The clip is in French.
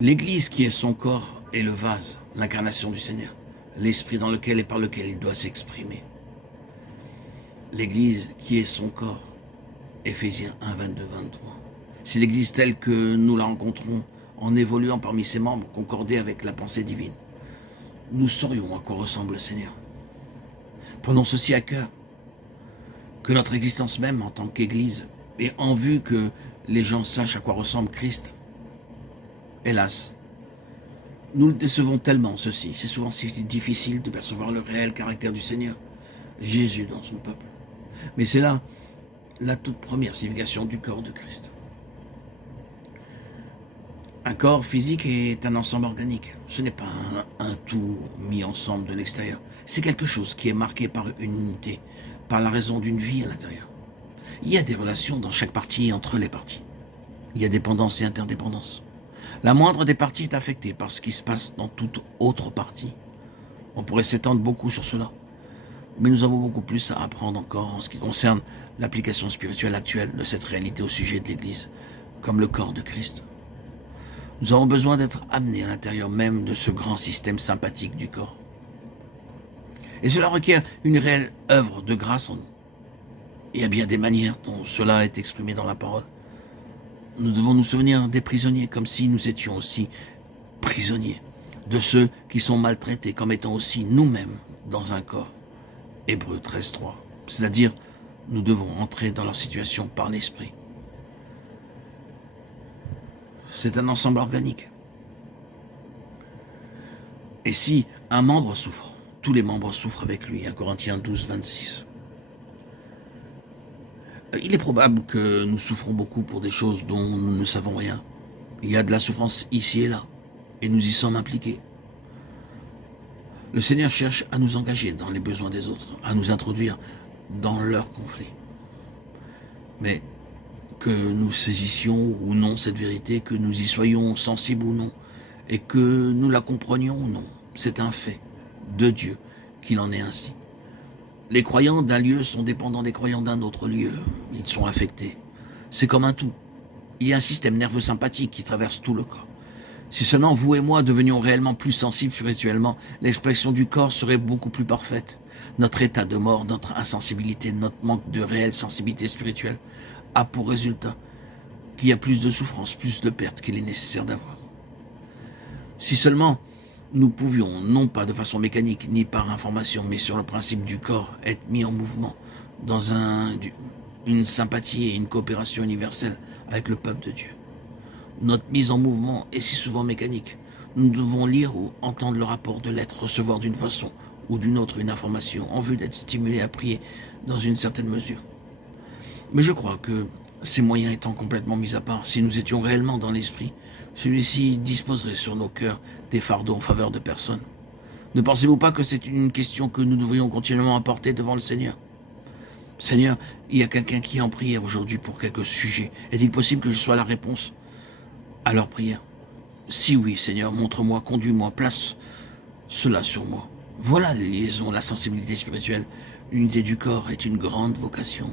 L'Église qui est son corps est le vase, l'incarnation du Seigneur, l'esprit dans lequel et par lequel il doit s'exprimer. L'Église qui est son corps, Éphésiens 1, 22, 23. C'est l'Église telle que nous la rencontrons en évoluant parmi ses membres, concordés avec la pensée divine. Nous saurions à quoi ressemble le Seigneur. Prenons ceci à cœur, que notre existence même en tant qu'Église, et en vue que les gens sachent à quoi ressemble Christ, hélas, nous le décevons tellement, ceci. C'est souvent si difficile de percevoir le réel caractère du Seigneur, Jésus dans son peuple. Mais c'est là la toute première signification du corps de Christ. Un corps physique est un ensemble organique. Ce n'est pas un tout mis ensemble de l'extérieur. C'est quelque chose qui est marqué par une unité, par la raison d'une vie à l'intérieur. Il y a des relations dans chaque partie et entre les parties. Il y a dépendance et interdépendance. La moindre des parties est affectée par ce qui se passe dans toute autre partie. On pourrait s'étendre beaucoup sur cela, mais nous avons beaucoup plus à apprendre encore en ce qui concerne l'application spirituelle actuelle de cette réalité au sujet de l'Église, comme le corps de Christ. Nous avons besoin d'être amenés à l'intérieur même de ce grand système sympathique du corps. Et cela requiert une réelle œuvre de grâce en nous. Il y a bien des manières dont cela est exprimé dans la parole. Nous devons nous souvenir des prisonniers comme si nous étions aussi prisonniers, de ceux qui sont maltraités comme étant aussi nous-mêmes dans un corps. Hébreux 13, 3. C'est-à-dire, nous devons entrer dans leur situation par l'esprit. C'est un ensemble organique. Et si un membre souffre, tous les membres souffrent avec lui. 1 Corinthiens 12, 26. Il est probable que nous souffrons beaucoup pour des choses dont nous ne savons rien. Il y a de la souffrance ici et là, et nous y sommes impliqués. Le Seigneur cherche à nous engager dans les besoins des autres, à nous introduire dans leurs conflits. Mais que nous saisissions ou non cette vérité, que nous y soyons sensibles ou non, et que nous la comprenions ou non, c'est un fait de Dieu qu'il en est ainsi. Les croyants d'un lieu sont dépendants des croyants d'un autre lieu. Ils sont affectés. C'est comme un tout. Il y a un système nerveux sympathique qui traverse tout le corps. Si seulement vous et moi devenions réellement plus sensibles spirituellement, l'expression du corps serait beaucoup plus parfaite. Notre état de mort, notre insensibilité, notre manque de réelle sensibilité spirituelle a pour résultat qu'il y a plus de souffrance, plus de pertes qu'il est nécessaire d'avoir. Si seulement nous pouvions, non pas de façon mécanique ni par information, mais sur le principe du corps, être mis en mouvement dans une sympathie et une coopération universelle avec le peuple de Dieu. Notre mise en mouvement est si souvent mécanique. Nous devons lire ou entendre le rapport de l'être, recevoir d'une façon ou d'une autre une information en vue d'être stimulé à prier dans une certaine mesure. Mais je crois que ces moyens étant complètement mis à part, si nous étions réellement dans l'esprit, celui-ci disposerait sur nos cœurs des fardeaux en faveur de personnes. Ne pensez-vous pas que c'est une question que nous devrions continuellement apporter devant le Seigneur? Seigneur, il y a quelqu'un qui est en prière aujourd'hui pour quelque sujet. Est-il possible que je sois la réponse à leur prière? Si oui, Seigneur, montre-moi, conduis-moi, place cela sur moi. Voilà les liaisons, la sensibilité spirituelle. L'unité du corps est une grande vocation.